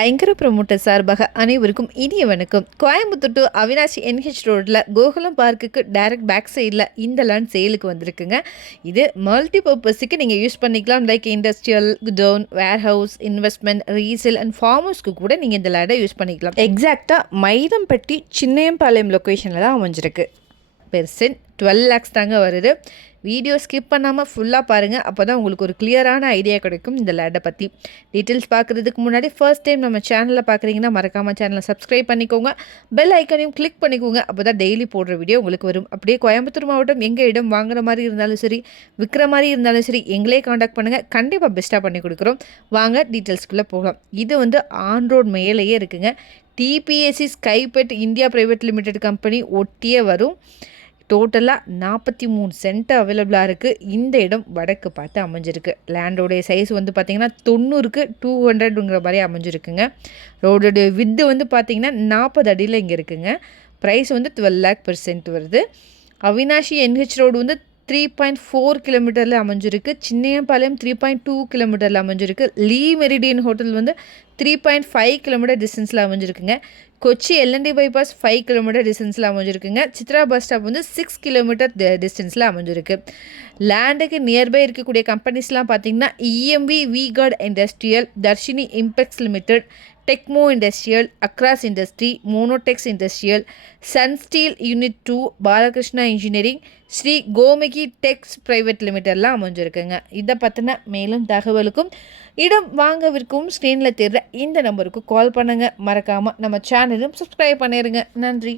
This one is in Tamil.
ஐங்கர ப்ரமோட்டர் சார்பாக அனைவருக்கும் இனிய வணக்கம். கோயம்புத்தூர் டு அவினாசி NH ரோட்டில் கோகுலம் பார்க்குக்கு டைரக்ட் பேக் சைடில் இந்த லேண்ட் சேலுக்கு வந்திருக்குங்க. இது மல்டி பர்பஸுக்கு நீங்கள் யூஸ் பண்ணிக்கலாம். Like industrial, godown, warehouse, investment, resale and ஃபார்மர்ஸ்க்கு கூட நீங்கள் இந்த லேண்டை யூஸ் பண்ணிக்கலாம். எக்ஸாக்டாக மைதம்பட்டி சின்னையம்பாளையம் லொக்கேஷனில் தான் அமைஞ்சிருக்கு. பெர்சென்ட் 12 lakhs தாங்க வருது. வீடியோ ஸ்கிப் பண்ணாமல் ஃபுல்லாக பாருங்கள். அப்போ தான் உங்களுக்கு ஒரு கிளியரான ஐடியா கிடைக்கும் இந்த லேண்டை பற்றி. டீட்டெயில்ஸ் பார்க்குறதுக்கு முன்னாடி ஃபர்ஸ்ட் டைம் நம்ம சேனலில் பார்க்குறீங்கன்னா மறக்காமல் சேனலை சப்ஸ்கிரைப் பண்ணிக்கோங்க. பெல் ஐக்கனையும் கிளிக் பண்ணிக்கோங்க. அப்போ தான் டெய்லி போடுற வீடியோ உங்களுக்கு வரும். அப்படியே கோயம்புத்தூர் மாவட்டம் எங்கள் இடம் வாங்குற மாதிரி இருந்தாலும் சரி, விற்கிற மாதிரி இருந்தாலும் சரி, எங்களே காண்டாக்ட் பண்ணுங்கள். கண்டிப்பாக பெஸ்ட்டாக பண்ணி கொடுக்குறோம். வாங்க டீட்டெயில்ஸ்குள்ளே போகலாம். இது ஆன் ரோட் மேலேயே இருக்குங்க. TPSC ஸ்கைபெட் இந்தியா பிரைவேட் லிமிடெட் கம்பெனி ஒட்டியே வரும். டோட்டலாக 43 சென்ட் அவைலபிளாக இருக்குது. இந்த இடம் வடக்கு பார்த்து அமைஞ்சிருக்கு. லேண்டோடைய சைஸ் பார்த்திங்கன்னா 90க்கு 200ங்கிற மாதிரி அமைஞ்சிருக்குங்க. ரோடோடைய வித்து பார்த்திங்கன்னா 40 அடியில் இங்கே இருக்குங்க. ப்ரைஸ் 12 lakh per cent வருது. அவினாஷி NH ரோடு 3.4 கிலோமீட்டரில் அமைஞ்சிருக்கு. சின்னையம்பாளையம் 3.2 கிலோமீட்டரில் அமைஞ்சிருக்கு. லீ மெரிடியன் ஹோட்டல் 3.5 கிலோமீட்டர் டிஸ்டன்ஸில் அமைஞ்சிருக்குங்க. கொச்சி LND பைபாஸ் 5 கிலோமீட்டர் டிஸ்டன்ஸில் அமைஞ்சிருக்குங்க. சித்ரா பஸ் ஸ்டாப் 6 கிலோமீட்டர் டிஸ்டன்ஸில் அமைஞ்சிருக்கு. லேண்டுக்கு நியர்பை இருக்கக்கூடிய கம்பெனிஸ்லாம் பார்த்திங்கன்னா EMV V-Guard industrial, Darshini impex limited, டெக்மோ இண்டஸ்ட்ரியல், அக்ராஸ் இண்டஸ்ட்ரி, மோனோடெக்ஸ் industrial, sun steel unit 2, Balakrishna engineering, Sri Gomukhi tex private லிமிடெட்லாம் அமைஞ்சிருக்குங்க. இதை பற்றின மேலும் தகவலுக்கும் இடம் வாங்கவிற்கும் ஸ்க்ரீனில் தெரிகிற இந்த நம்பருக்கு கால் பண்ணுங்கள். மறக்காமல் நம்ம சேனலும் சப்ஸ்கிரைப் பண்ணிடுங்க. நன்றி.